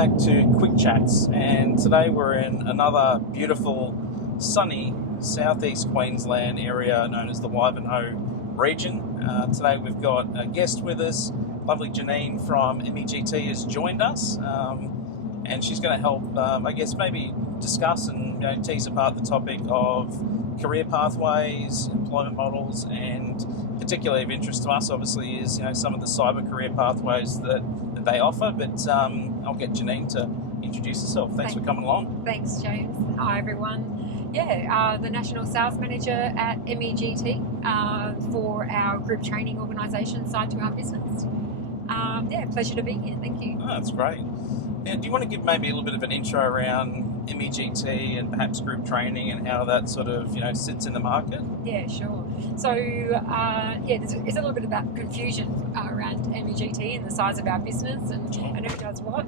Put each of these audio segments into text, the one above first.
back to Quick Chats, and today we're in another beautiful, sunny southeast Queensland area known as the Wivenhoe region. Today we've got a guest with us. Lovely Janine from MEGT has joined us, and she's going to help, I guess, maybe discuss and tease apart the topic of career pathways, employment models, and particularly of interest to us, obviously, is some of the cyber career pathways that they offer. But I'll get Janine to introduce herself. Thanks for coming along. Thanks, James. Hi, everyone. The National Sales Manager at MEGT for our group training organisation side to our business. Pleasure to be here. Thank you. Oh, that's great. Now, do you want to give maybe a little bit of an intro around MEGT and perhaps group training and how that sort of sits in the market? Yeah, sure. So there's a little bit about confusion around MEGT and the size of our business and who does what.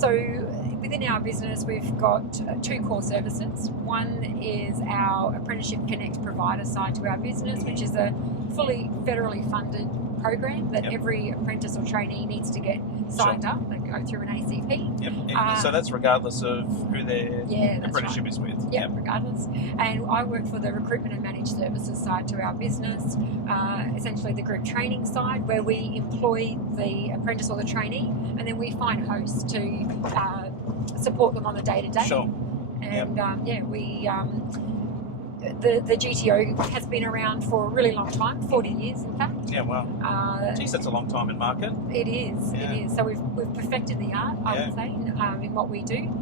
So within our business, we've got two core services. One is our Apprenticeship Connect provider side to our business, which is a fully federally funded program that every apprentice or trainee needs to get signed up and go through an ACP. So that's regardless of who their apprenticeship is with. Regardless. And I work for the recruitment and managed services side to our business, essentially the group training side, where we employ the apprentice or the trainee, and then we find hosts to support them on the day-to-day. Sure. And the GTO has been around for a really long time, 40 years in fact. Yeah, wow. Geez, that's a long time in market. It is, it is. So we've perfected the art, I would say, in what we do.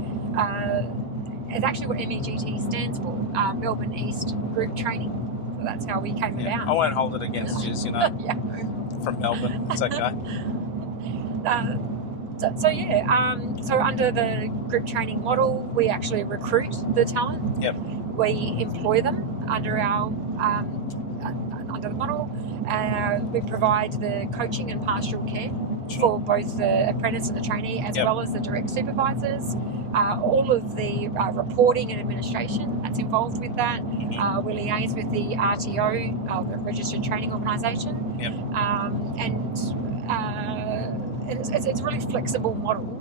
It's actually what MEGT stands for, Melbourne East Group Training. So that's how we came about. I won't hold it against you, from Melbourne. It's okay. So under the group training model, we actually recruit the talent. Yep. We employ them under our under the model. We provide the coaching and pastoral care for both the apprentice and the trainee, as well as the direct supervisors. All of the reporting and administration that's involved with that. We liaise with the RTO, the Registered Training Organisation. Yep. It's a really flexible model.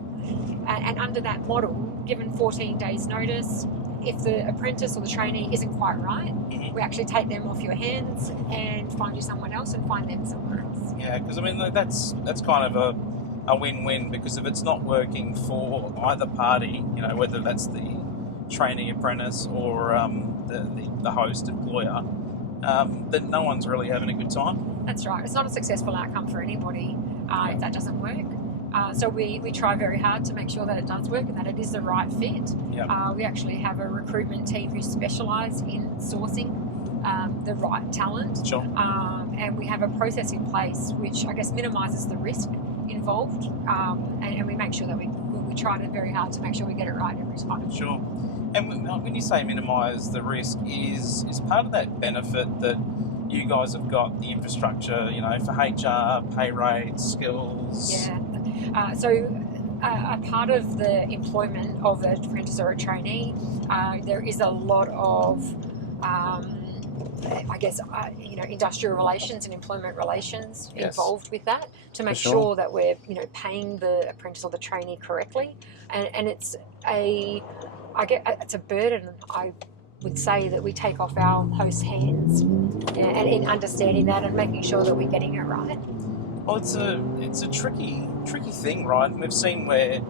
And under that model, given 14 days notice, if the apprentice or the trainee isn't quite right, we actually take them off your hands and find you someone else and find them somewhere else. Yeah, because that's kind of a win-win, because if it's not working for either party, whether that's the trainee apprentice or the host employer, then no one's really having a good time. That's right. It's not a successful outcome for anybody if that doesn't work. So we try very hard to make sure that it does work and that it is the right fit. Yep. We actually have a recruitment team who specialise in sourcing the right talent. Sure. And we have a process in place which I guess minimises the risk involved, and we make sure that we try very hard to make sure we get it right every time. Sure. And when you say minimise the risk, is part of that benefit that you guys have got the infrastructure, for HR, pay rates, skills? Yeah. A part of the employment of an apprentice or a trainee, there is a lot of, industrial relations and employment relations involved with that to make sure that we're, paying the apprentice or the trainee correctly. And it's a burden, I would say, that we take off our host hands, and in understanding that and making sure that we're getting it right. Well, it's a tricky thing, right? And we've seen where,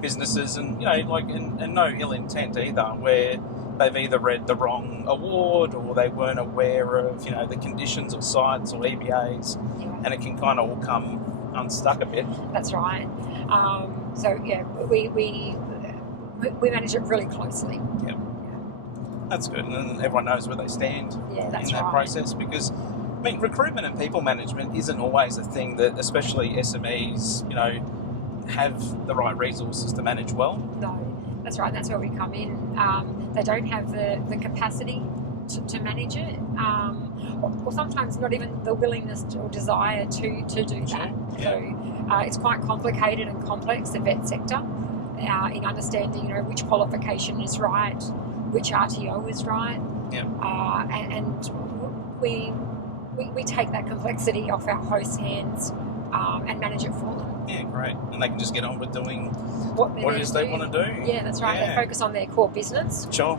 businesses and no ill intent either, where they've either read the wrong award or they weren't aware of, the conditions of sites or EBAs, and it can kind of all come unstuck a bit. That's right. We manage it really closely. Yep. That's good, and then everyone knows where they stand in that process, because recruitment and people management isn't always a thing that, especially SMEs, have the right resources to manage well. No, that's right. That's where we come in. They don't have the capacity to manage it, or sometimes not even the willingness or desire to do that. Yeah. So it's quite complicated and complex, the vet sector, in understanding, which qualification is right, which RTO is right. Yeah. And we take that complexity off our host's hands and manage it for them. Yeah, great. And they can just get on with doing What it is they want to do. Yeah, that's right. Yeah. They focus on their core business. Sure.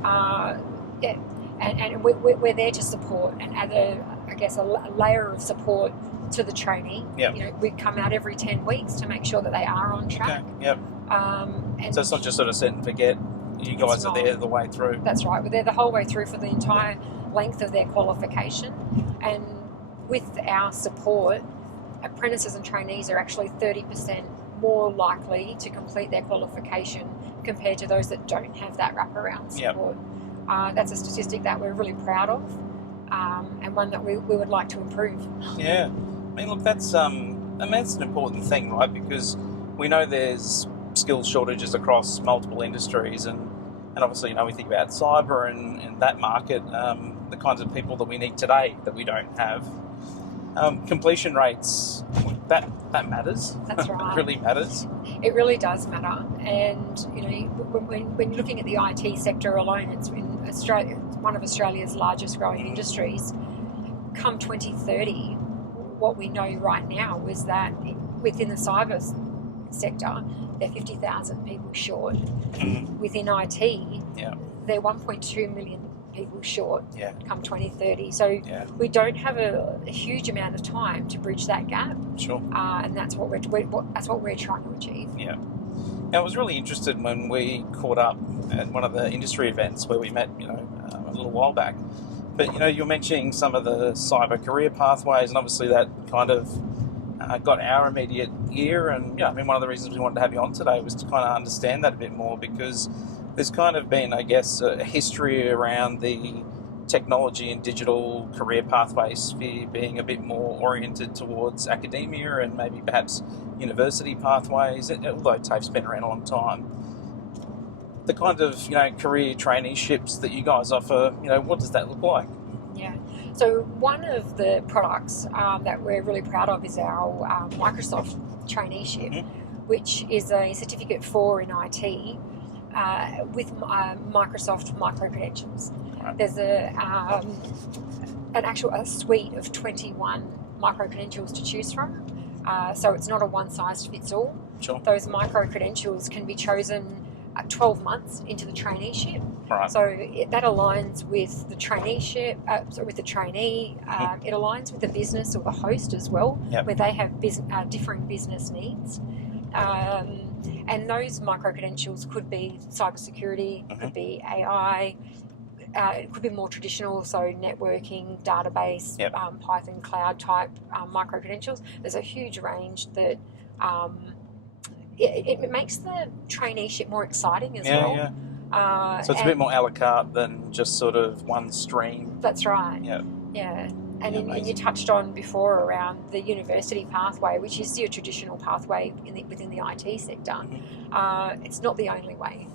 Yeah, and we're there to support and add a layer of support to the trainee. Yep. You know, we come out every 10 weeks to make sure that they are on track. Okay. Yep. And So it's not just sort of set and forget. You guys are there the way through. That's right. We're there the whole way through for the entire length of their qualification. And with our support, apprentices and trainees are actually 30% more likely to complete their qualification compared to those that don't have that wraparound support. Yep. That's a statistic that we're really proud of, and one that we would like to improve. Yeah. I mean, look, that's an important thing, right? Because we know there's skills shortages across multiple industries, and obviously, you know, we think about cyber and that market, the kinds of people that we need today that we don't have. Completion rates, that matters. That's right. It really matters. It really does matter. And, you know, when you're looking at the IT sector alone, it's in Australia, one of Australia's largest growing industries. Come 2030, what we know right now is that within the cyber sector, they're 50,000 people short. Within IT, they're 1.2 million people short come 2030. So we don't have a huge amount of time to bridge that gap. Sure. And that's what we're trying to achieve. Yeah. Now, I was really interested when we caught up at one of the industry events where we met, you know, a little while back. But, you know, you're mentioning some of the cyber career pathways, and obviously that kind of got our immediate ear. And, I mean, one of the reasons we wanted to have you on today was to kind of understand that a bit more, because there's kind of been, I guess, a history around the technology and digital career pathway sphere being a bit more oriented towards academia and maybe perhaps university pathways, although TAFE's been around a long time. The kind of, you know, career traineeships that you guys offer, you know, what does that look like? Yeah. So one of the products that we're really proud of is our Microsoft traineeship, which is a certificate for in IT with Microsoft micro-credentials. Right. There's a suite of 21 micro-credentials to choose from. So it's not a one-size-fits-all. Sure. Those micro-credentials can be chosen 12 months into the traineeship. Right. So that aligns with the traineeship, with the trainee. It aligns with the business or the host as well, where they have differing business needs. And those micro-credentials could be cybersecurity, could be AI, it could be more traditional, so networking, database, Python, cloud type micro-credentials. There's a huge range that it makes the traineeship more exciting as well. Yeah. So it's a bit more a la carte than just sort of one stream. That's right. Yeah. And you touched on before around the university pathway, which is your traditional pathway within the IT sector. It's not the only way,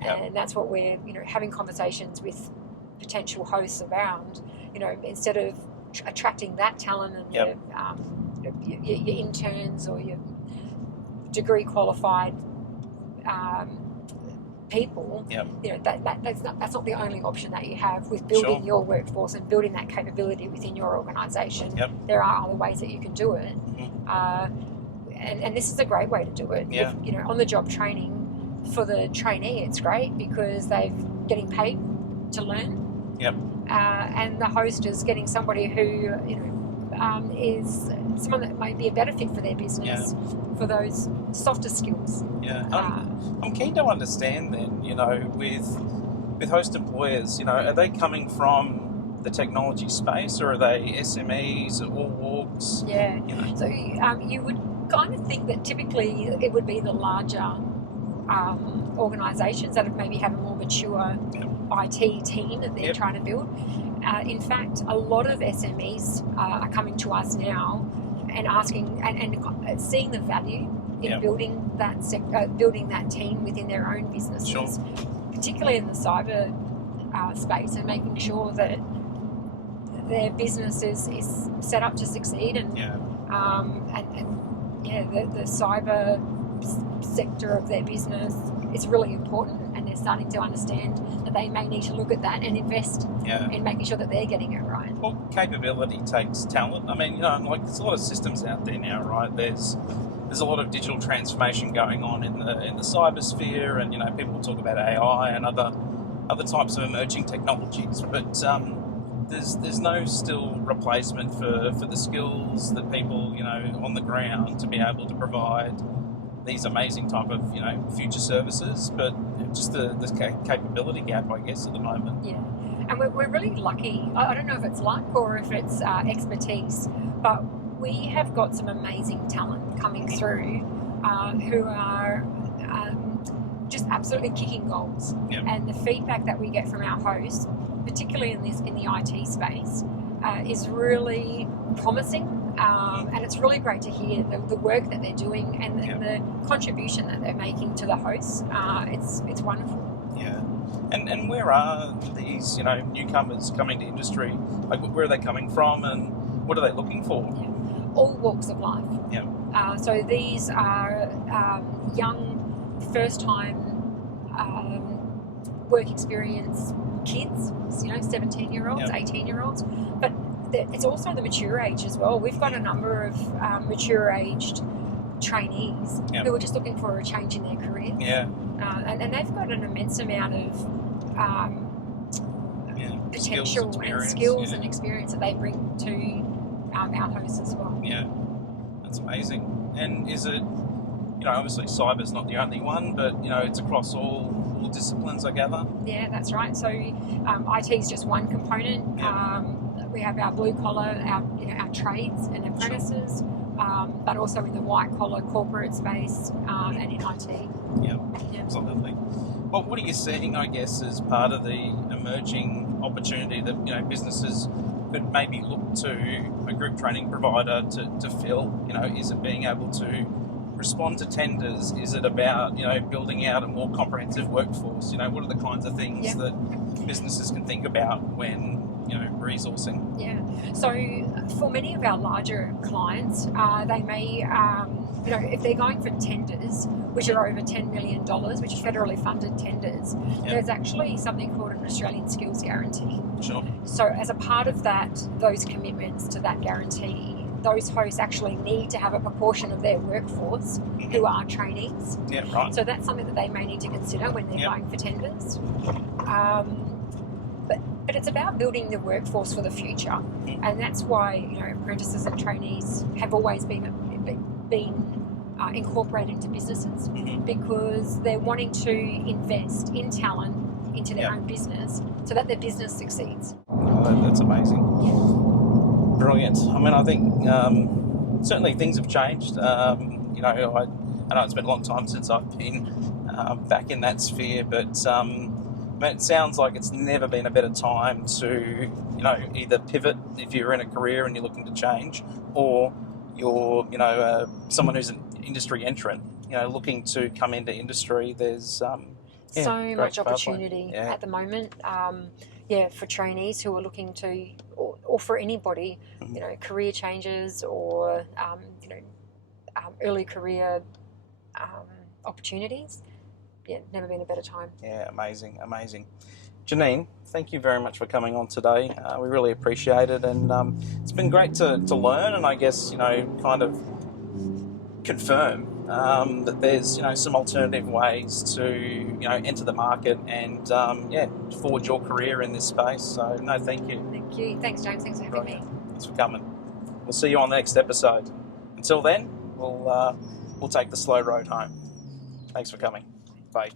and that's what we're having conversations with potential hosts around. Instead of attracting that talent and your interns or your degree qualified people, that's not the only option that you have with building your workforce and building that capability within your organisation. There are other ways that you can do it, and this is a great way to do it. On the job training for the trainee, it's great because they're getting paid to learn, and the host is getting somebody who is someone that may be a better fit for their business for those softer skills. I'm keen to understand then, with host employers, are they coming from the technology space or are they SMEs or all walks? So you would kind of think that typically it would be the larger organisations that maybe have a more mature IT team that they're trying to build. In fact, a lot of SMEs are coming to us now and asking and seeing the value in building that team within their own businesses, particularly in the cyber space, and making sure that their business is set up to succeed. And the cyber sector of their business is really important, and they're starting to understand that they may need to look at that and invest in making sure that they're getting it right. Well, capability takes talent. I mean, like there's a lot of systems out there now, right? There's a lot of digital transformation going on in the cybersphere, and people talk about AI and other types of emerging technologies, but there's no still replacement for the skills that people on the ground to be able to provide these amazing type of future services, but just the capability gap, I guess, at the moment. Yeah, and we're really lucky. I don't know if it's luck or if it's expertise, but we have got some amazing talent coming through who are just absolutely kicking goals. Yep. And the feedback that we get from our hosts, particularly in the IT space, is really promising. And it's really great to hear the work that they're doing and the contribution that they're making to the hosts. It's wonderful. Yeah. And where are these newcomers coming to industry? Like, where are they coming from, and what are they looking for? Yeah. All walks of life. Yeah. So these are young, first-time work experience kids. 17-year-olds, 18-year-olds, but it's also the mature age as well. We've got a number of mature-aged trainees who are just looking for a change in their career. Yeah. And they've got an immense amount of potential skills and experience that they bring to our hosts as well. Yeah, that's amazing. And is it, obviously cyber's not the only one, but it's across all disciplines, I gather? Yeah, that's right. So IT is just one component. Yeah. We have our blue collar, our trades and apprentices, but also in the white collar corporate space and in IT. Yeah, absolutely. Well, what are you seeing, I guess, as part of the emerging opportunity that businesses could maybe look to a group training provider to fill? Is it being able to respond to tenders? Is it about building out a more comprehensive workforce? What are the kinds of things that businesses can think about when resourcing? Yeah. So for many of our larger clients, they may, if they're going for tenders, which are over $10 million, which are federally funded tenders, there's actually something called an Australian Skills Guarantee. Sure. So as a part of those commitments to that guarantee, those hosts actually need to have a proportion of their workforce who are trainees. Yeah, right. So that's something that they may need to consider when they're going for tenders. But it's about building the workforce for the future, and that's why apprentices and trainees have always been incorporated into businesses, because they're wanting to invest in talent into their own business so that their business succeeds. Oh, that's amazing. Brilliant. I mean, I think certainly things have changed. I know it's been a long time since I've been back in that sphere, but it sounds like it's never been a better time to either pivot if you're in a career and you're looking to change, or you're someone who's an industry entrant looking to come into industry. There's so much opportunity at the moment. For trainees who are looking to, or for anybody, career changes or early career opportunities. Yeah, never been a better time. Yeah, amazing. Janine, thank you very much for coming on today. We really appreciate it, and it's been great to learn, and I guess kind of confirm that there's some alternative ways to enter the market and forward your career in this space. So no, thank you. Thank you. Thanks, James. Thanks for having me. Thanks for coming. We'll see you on the next episode. Until then, we'll take the slow road home. Thanks for coming. Bye.